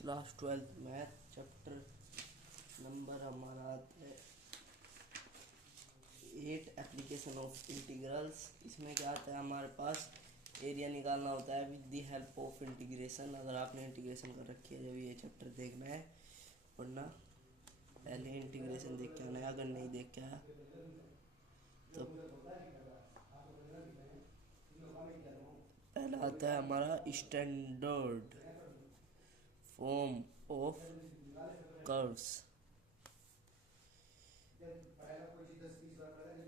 Class 12 math chapter number हमारा आता है 8 एप्लीकेशन ऑफ इंटीग्रल्स। इसमें क्या आता है, हमारे पास एरिया निकालना होता है with the help of integration. अगर आपने इंटीग्रेशन कर रखी है, जब ये चैप्टर देखना है पढ़ना, पहले इंटीग्रेशन देख के आना है। अगर नहीं देख के आया तो पहला आता है हमारा स्टैंडर्ड फॉर्म ऑफ कर्व्स।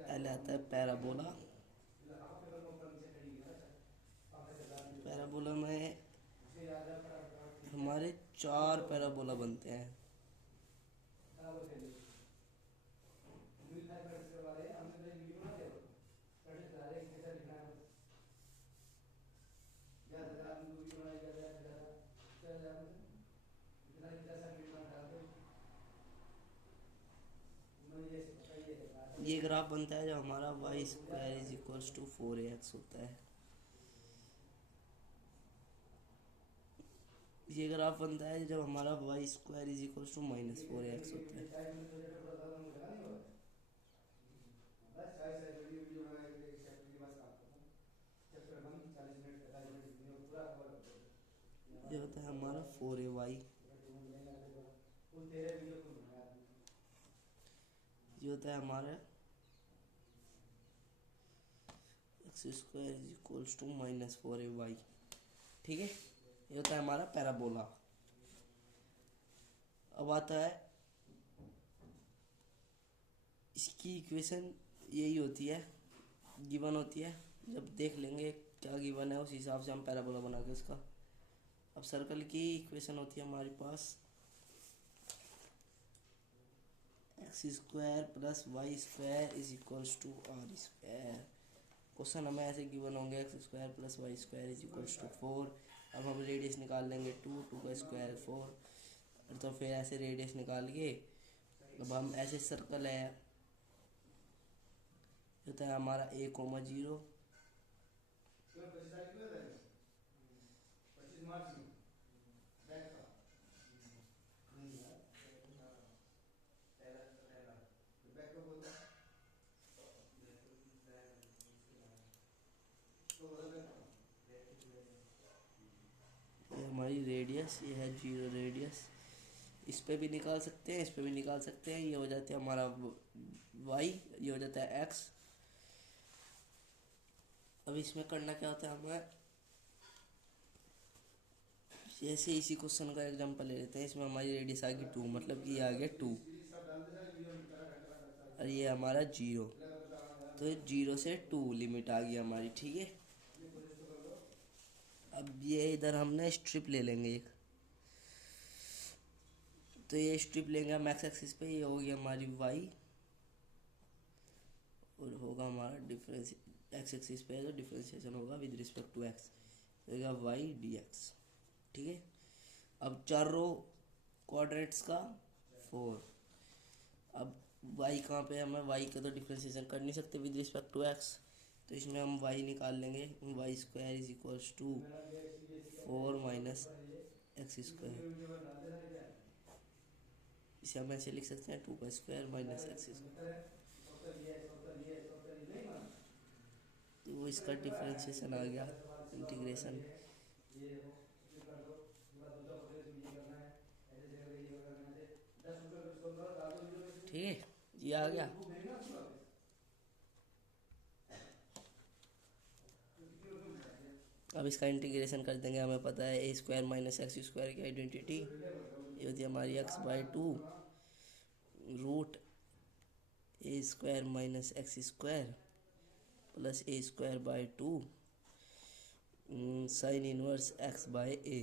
पहले आता है पैराबोला। पैराबोला में हमारे 4 पैराबोला बनते हैं। ये ग्राफ बनता है जब हमारा y square is equals to 4ax होता है। ये ग्राफ बनता है जब हमारा y square is equals to -4ax होता है। ये होता है हमारा 4ay। ये होता है हमारा x square is equals to -4ay। ठीक है, ये होता है हमारा पैराबोला। अब आता है इसकी इक्वेशन, यही होती है, गिवन होती है। जब देख लेंगे क्या गिवन है, उस हिसाब से हम पैराबोला बना के उसका। अब सर्कल की इक्वेशन होती है हमारे पास X square plus Y square is equals to R square. Question हमें ऐसे गिवन होंगे, X square plus Y square is equals to 4। अब हम रेडियस निकाल लेंगे 2 का स्क्वायर 4। तो फिर ऐसे रेडियस निकाल के अब हम ऐसे सर्कल है, होता है हमारा a,0। ये हमारी रेडियस, ये है 0 रेडियस। इस पे भी निकाल सकते हैं, इस पे भी निकाल सकते हैं। ये हो जाता है हमारा y, ये हो जाता है x। अब इसमें करना क्या होता है, हमें जैसे इसी क्वेश्चन का एग्जांपल ले लेते हैं। इसमें हमारी रेडियस आ गई 2, मतलब कि ये आ गया 2 और ये हमारा 0। तो 0 से 2 लिमिट आ गई हमारी। ठीक है, अब ये इधर हमने स्ट्रिप ले लेंगे एक। तो ये स्ट्रिप लेंगे हम एक्स एक्सिस पे, ये होगी हमारी y और होगा हमारा डिफरेंस। एक्स एक्सिस पे है तो डिफरेंशिएशन होगा विद रिस्पेक्ट टू एक्स, होगा y dx। ठीक है, अब 4 रो क्वाड्रेंट्स का 4। अब y कहाँ पे है, हमें y का तो डिफरेंशिएशन कर नहीं सकते विद रिस्पेक्ट टू x, तो इसमें हम y निकाल लेंगे। Y square is equals to 4 minus x square. इसे हम ऐसे लिख सकते हैं 2 का स्क्वायर माइनस एक्स स्क्वायर। तो वो इसका डिफरेंशिएशन आ गया, इंटीग्रेशन। ठीक है, ये आ गया। अब इसका इंटीग्रेशन कर देंगे। हमें पता है ए स्क्वायर माइनस एक्स स्क्वायर की आइडेंटिटी, ये होती है हमारी x/2 root a square minus x square plus a square by 2 sine inverse x/a।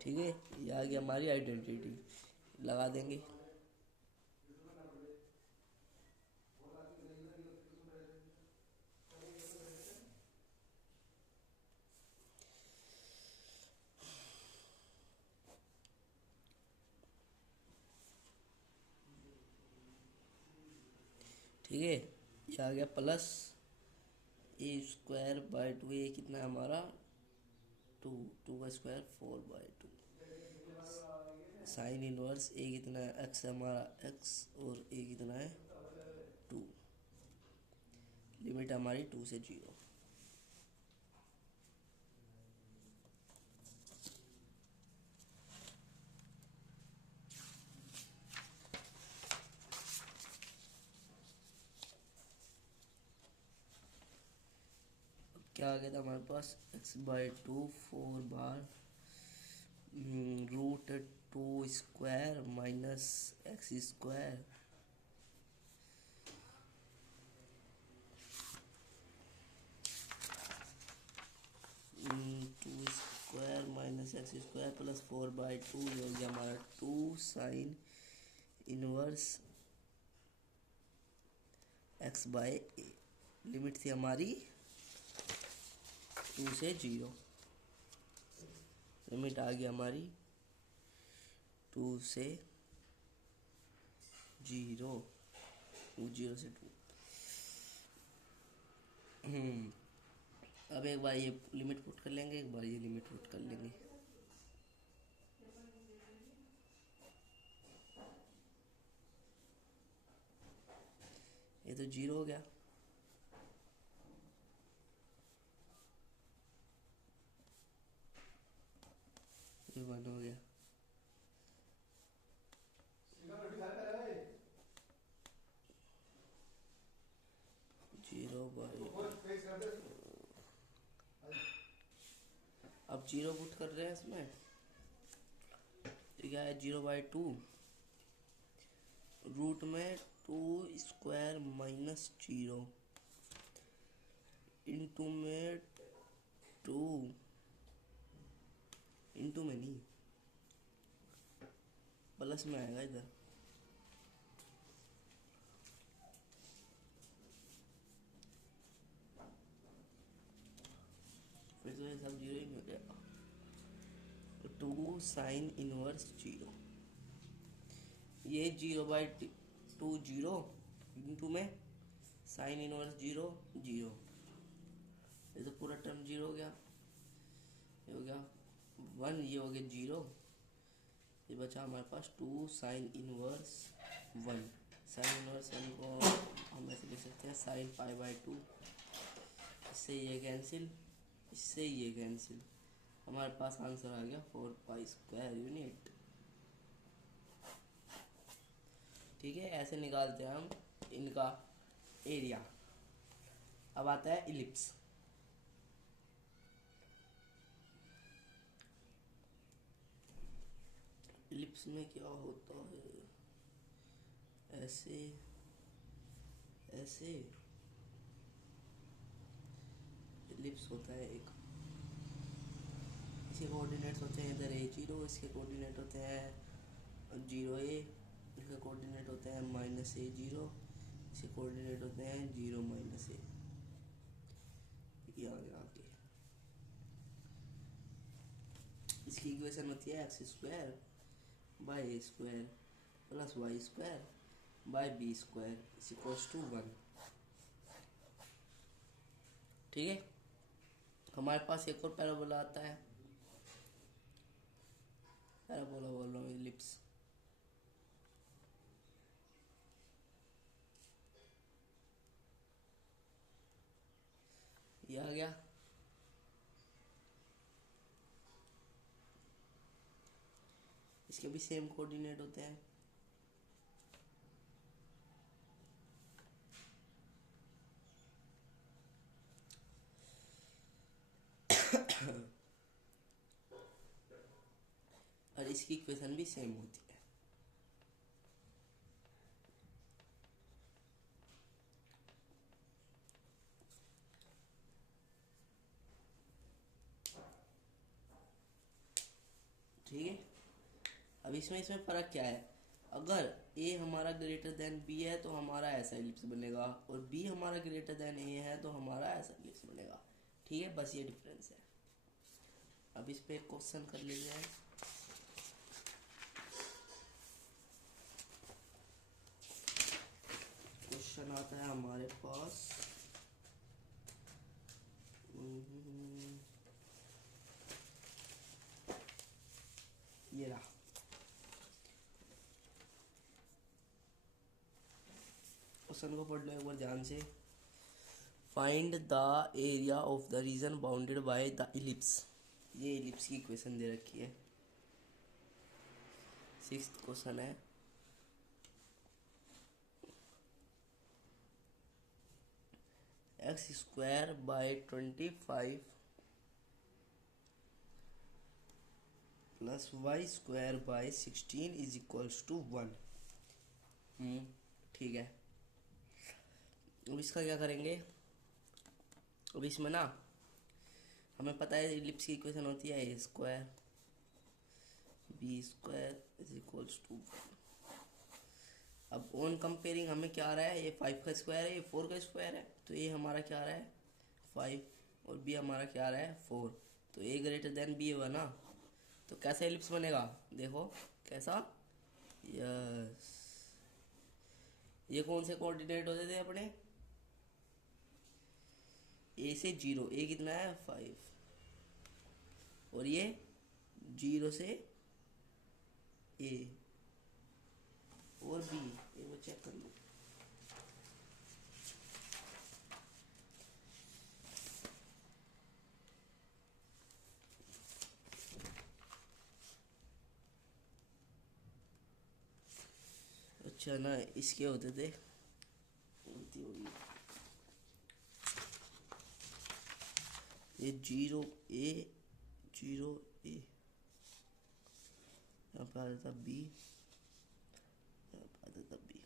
ठीक है, ये आ गया हमारी आइडेंटिटी, लगा देंगे। ठीक है, ये आ गया प्लस ए स्क्वायर बाई 2, ये कितना है हमारा टू, टू का स्क्वायर 4/2। साइन इनवर्स ए कितना है, एक्स हमारा एक्स, और ए कितना है 2। लिमिट हमारी 2 से 0। क्या आ गया था हमारे पास, x/2 4 बार √2² minus x²। Two square minus x² plus 4/2, जो हो गया हमारा 2 साइन इनवर्स x/a। लिमिट थी हमारी 2 से 0। लिमिट आ गई हमारी 2 से 0, 0 से 2। अब एक बार ये लिमिट पुट कर लेंगे, एक बार ये लिमिट पुट कर लेंगे। ये तो 0 हो गया, ये 1 हो गया। अब 0 पुट कर रहे हैं इसमें, तो क्या है 0/2 रूट में 2² माइनस 0 इंटू में 2 इंटू में नहीं, प्लस में आएगा इधर। फिर तो ये सब 0 ही हो गया। 2 साइन इनवर्स 0, ये 0/2 0 इंटू में साइन इनवर्स 0 0, ये तो पूरा टर्म 0 हो गया। ये हो गया 1, ये हो गया 0, ये बचा हमारे पास 2 साइन इनवर्स 1। साइन इनवर्स 1 को हम ऐसे लिख सकते हैं साइन π/2। इससे ये कैंसिल, इससे ये कैंसिल, हमारे पास आंसर आ गया 4π² यूनिट। ठीक है, ऐसे निकालते हैं हम इनका एरिया। अब आता है इलिप्स। इलिप्स में क्या होता है, ऐसे ऐसे इलिप्स होता है एक, इसके कोऑर्डिनेट्स होते हैं इधर a0, इसके कोऑर्डिनेट होते हैं 0a, इसके कोऑर्डिनेट होते हैं -a0, इसके कोऑर्डिनेट होते हैं 0 - a। ये आ गया आगे। इसकी इक्वेशन होती है x² bye a² plus y² bye b² = 1। ठीक है, हमारे पास एक और पैराबोला आता है, पैराबोला बोल रहा हूँ, इलिप्स। ये आ गया। इसके भी सेम कोऑर्डिनेट होते हैं। और इसकी इक्वेशन भी सेम होती है। ठीक है, अब इसमें फर्क क्या है, अगर a हमारा ग्रेटर देन b है तो हमारा ऐसा इलिप्स बनेगा, और b हमारा ग्रेटर देन a है तो हमारा ऐसा इलिप्स बनेगा। ठीक है, बस ये डिफरेंस है। अब इस पे एक क्वेश्चन कर लीजिए। क्वेश्चन आता है हमारे पास, क्वेश्चन को पढ़ लो एक बार ध्यान से। Find the area of the region bounded by the ellipse. ये इलिप्स की इक्वेशन दे रखी है, 6th क्वेश्चन है। X square by 25 plus Y square by 16 is equals to 1। ठीक है, अब इसका क्या करेंगे। अब इसमें ना हमें पता है इलिप्स की इक्वेशन होती है ए square B square is equals to 1। अब ऑन कंपेयरिंग हमें क्या आ रहा है, ये 5 का स्क्वायर है, ये 4 का स्क्वायर है, तो ये हमारा क्या आ रहा है 5 और बी हमारा क्या आ रहा है 4। तो ए ग्रेटर देन बी होगा ना, तो कैसा एलिप्स बनेगा देखो कैसा। यस, ये कौन से कोऑर्डिनेट होते थे अपने, ए से 0, ए कितना है 5 और ये 0 से ए और बी, ये वो चेक कर लो। अच्छा ना, इसके होते थे गलती होगी, ये 0 ए 0 ए, यहाँ पर आ जाता बी, यहाँ पर आ जाता बी।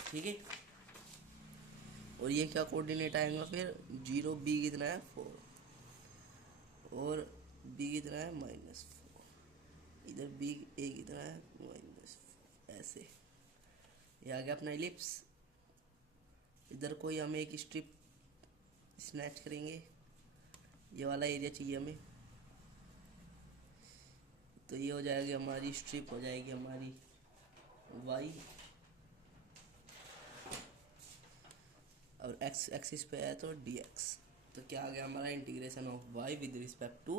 ठीक है, और ये क्या कोऑर्डिनेट आएगा फिर 0 बी कितना है 4 और बी कितना है -4, इधर बी ए कितना है -4। ऐसे ये आ गया अपना इलिप्स। इधर कोई हमें एक स्ट्रिप स्नैच करेंगे, ये वाला एरिया चाहिए हमें, तो ये हो जाएगी हमारी स्ट्रिप, हो जाएगी हमारी y और x एक्सिस पे है तो dx। तो क्या आ गया हमारा integration of y with respect to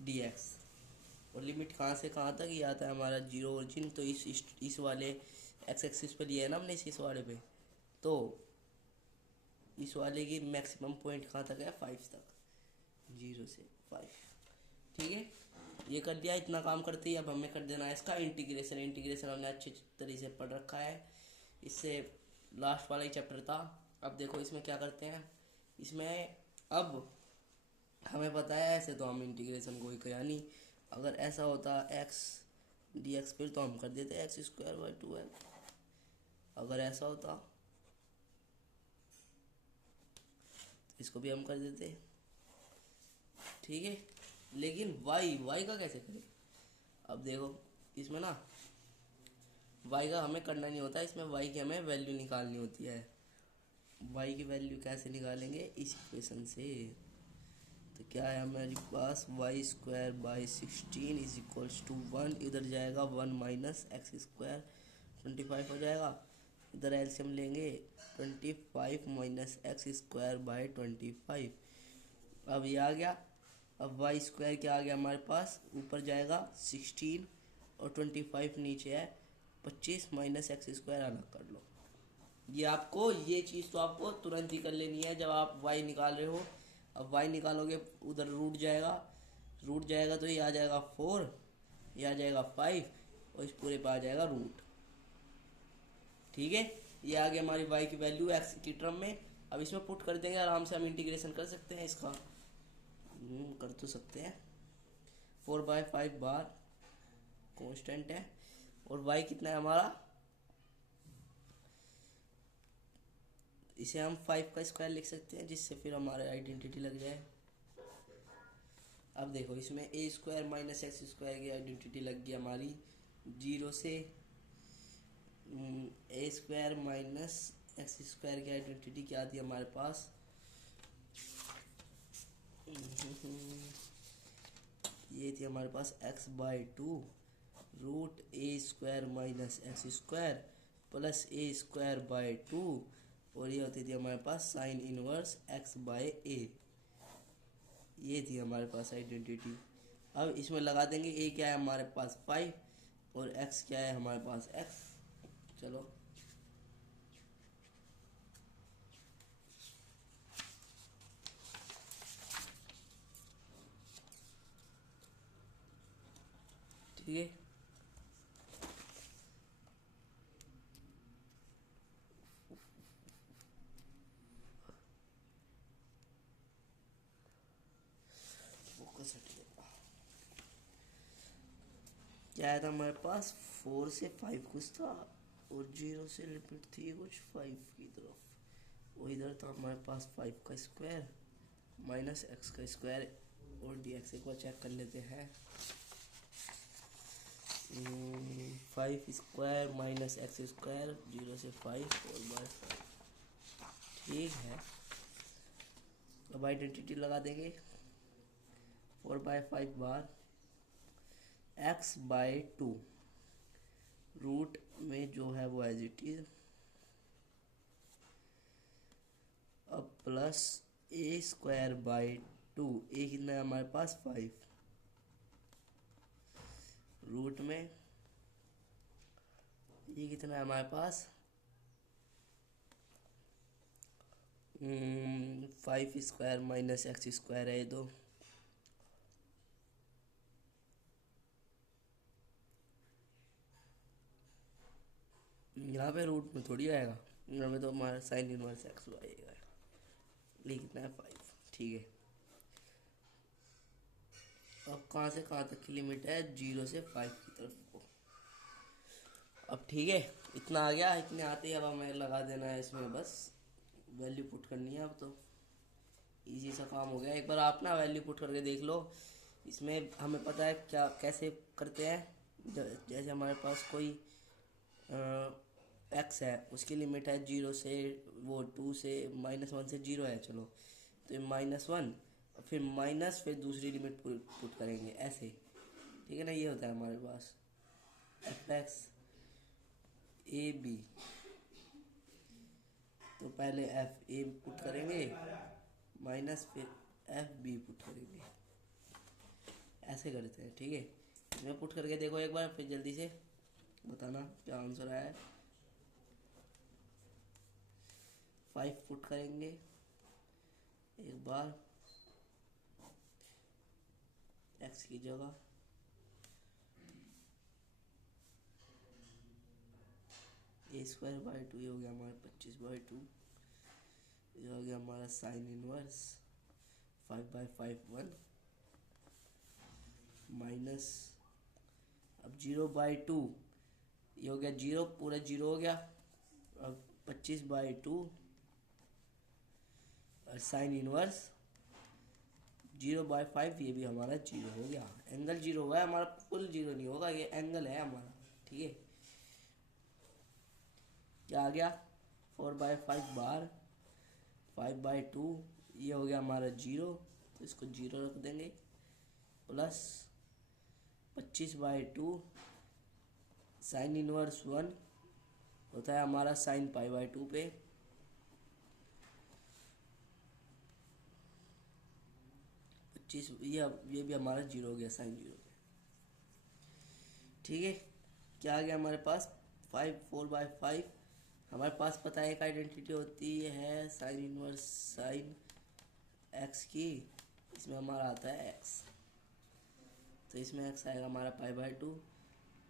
dx। और लिमिट कहाँ से कहाँ तक ये आता है हमारा 0 ओरिजिन, तो इस वाले x एक्सिस पे लिया है ना हमने इस वाले पे, तो इस वाले की मैक्सिमम पॉइंट कहाँ तक है 5 तक, 0 से 5। ठीक है, ये कर दिया, इतना काम करते ही अब हमें कर देना है इसका इंटीग्रेशन। इंटीग्रेशन हमने अच्छे तरीके से पढ़ रखा है, इससे लास्ट वाला ही चैप्टर था। अब देखो इसमें क्या करते हैं, इसमें अब हमें पता है ऐसे तो हम इंटीग्रेशन कोई किया नहीं, अगर ऐसा होता x dx फिर तो हम कर देते x स्क्वायर बाई 2x। अगर ऐसा होता तो इसको भी हम कर देते। ठीक है, लेकिन y का कैसे करें। अब देखो इसमें ना y का हमें करना नहीं होता, इसमें y की हमें वैल्यू निकालनी होती है। y की वैल्यू कैसे निकालेंगे, इस इक्वेशन से। तो क्या है हमारे पास Y square by 16 is equals to 1, इधर जाएगा 1 माइनस एक्स स्क्वायर 25 हो जाएगा, इधर एलसीएम लेंगे 25 माइनस एक्स स्क्वायर बाई 25। अब ये आ गया, अब वाई स्क्वायर क्या आ गया हमारे पास, ऊपर जाएगा 16 और 25 नीचे है 25 माइनस एक्स स्क्वायर अलग कर लो। ये आपको ये चीज़ तो आपको तुरंत ही कर लेनी है जब आप y निकाल रहे हो। अब y निकालोगे उधर रूट जाएगा तो ये आ जाएगा 4, ये आ जाएगा 5 और इस पूरे पे आ जाएगा रूट। ठीक है, ये आ गया हमारी y की वैल्यू x की टर्म में। अब इसमें पुट कर देंगे, आराम से हम इंटीग्रेशन कर सकते हैं इसका, कर तो सकते हैं। 4/5 बार कांस्टेंट है और y कितना है हमारा, इसे हम 5 का स्क्वायर लिख सकते हैं जिससे फिर हमारे आइडेंटिटी लग जाए। अब देखो इसमें a square minus x square की आइडेंटिटी लग गई हमारी, 0 से a square minus x square की आइडेंटिटी क्या आती है हमारे पास, ये थी हमारे पास x/2 root a square minus x square plus a square by 2, और ये होती थी हमारे पास साइन इनवर्स x/a। ये थी हमारे पास आइडेंटिटी। अब इसमें लगा देंगे a क्या है हमारे पास 5 और x क्या है हमारे पास x। चलो ठीक है। क्या आया था हमारे पास, 4 से 5 कुछ था और 0 से लिमिट थी कुछ 5 की तरफ। वो इधर था हमारे पास 5 का स्क्वायर माइनस एक्स का स्क्वायर और डी एक्स। एक बार चेक कर लेते हैं। 5 स्क्वायर माइनस एक्स स्क्वायर 0 से 5 4/5, ठीक है। अब आइडेंटिटी लगा देंगे। 4/5 बार x/2 रूट में जो है वो एज इट इज, अब प्लस a²/2, ए कितना है हमारे पास 5 रूट में, ये कितना है हमारे पास 5 स्क्वायर माइनस एक्स स्क्वायर है ये तो। यहाँ पे रूट में थोड़ी आएगा, यहाँ पे तो हमारा साइन इनवर्स एक्स आएगा, लेकिन कितना है 5, ठीक है। अब कहाँ से कहाँ तक की लिमिट है, 0 से 5 की तरफ को। अब ठीक है, इतना आ गया। इतने आते ही अब हमें लगा देना है इसमें, बस वैल्यू पुट करनी है। अब तो इजी सा काम हो गया। एक बार आप ना वैल्यू पुट करके देख लो। इसमें हमें पता है क्या कैसे करते हैं। जैसे हमारे पास कोई एक्स है, उसकी लिमिट है 0 से वो 2 से -1 से 0 है, चलो तो ये -1 फिर माइनस फिर दूसरी लिमिट पुट करेंगे ऐसे, ठीक है ना। ये होता है हमारे पास fx ab, तो पहले एफ ए पुट करेंगे माइनस फिर एफ बी पुट करेंगे, ऐसे करते हैं, ठीक है। इसमें पुट करके देखो एक बार, फिर जल्दी से बताना क्या आंसर आया है। 5 पुट करेंगे एक बार x की जगह, a²/2 ये हो गया हमारा 25/2, ये हो गया हमारा साइन इनवर्स 5/5 1 माइनस, अब 0/2 ये हो गया 0, पूरा 0 हो गया। अब 25/2 और साइन इनवर्स 0/5, ये भी हमारा 0 हो गया। एंगल 0 हुआ है हमारा, फुल 0 नहीं होगा, ये एंगल है हमारा, ठीक है। क्या आ गया 4/5 बार 5/2, ये हो गया हमारा 0, तो इसको 0 रख देंगे, प्लस 25/2 साइन इनवर्स 1 होता है हमारा साइन π/2 पे, ये भी हमारा 0 हो गया साइन 0 पे, ठीक है। क्या आ गया हमारे पास 4/5। हमारे पास पता है एक आइडेंटिटी होती है साइन इनवर्स साइन एक्स की, इसमें हमारा आता है एक्स, तो इसमें एक्स आएगा हमारा π/2,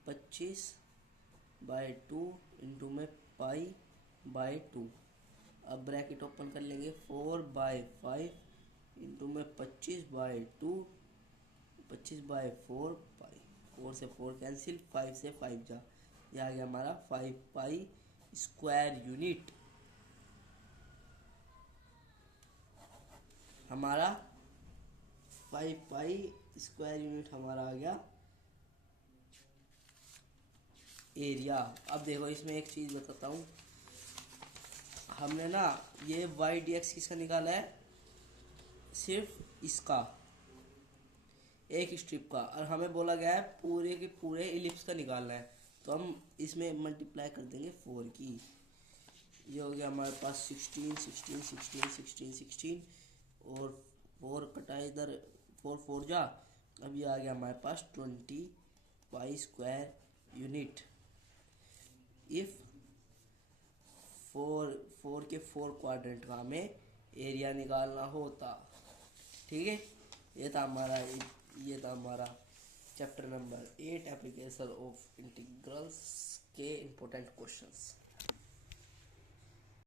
25/2 इंटू में π/2। अब ब्रैकेट ओपन कर लेंगे, 4/5 इंटू में 25/2, 25/4 पाई, 4 से 4 कैंसिल, 5 से 5 जा, यह आ गया हमारा 5 स्क्वायर यूनिट। हमारा 5 स्क्वायर यूनिट हमारा आ गया एरिया। अब देखो इसमें एक चीज बताता हूँ, हमने ना ये वाई डी एक्स किसका निकाला है, सिर्फ इसका एक स्ट्रिप का, और हमें बोला गया है पूरे के पूरे इलिप्स का निकालना है, तो हम इसमें मल्टीप्लाई कर देंगे 4 की। ये हो गया हमारे पास 16 16 16 16 16 और 4 कटा इधर, 4 4 जा, अब ये आ गया हमारे पास 20 पाई स्क्वायर यूनिट। इफ 4 के 4 क्वाड्रेंट का हमें एरिया निकालना होता, ठीक है। ये था हमारा chapter number 8 application of integrals के इम्पोर्टेंट क्वेश्चंस।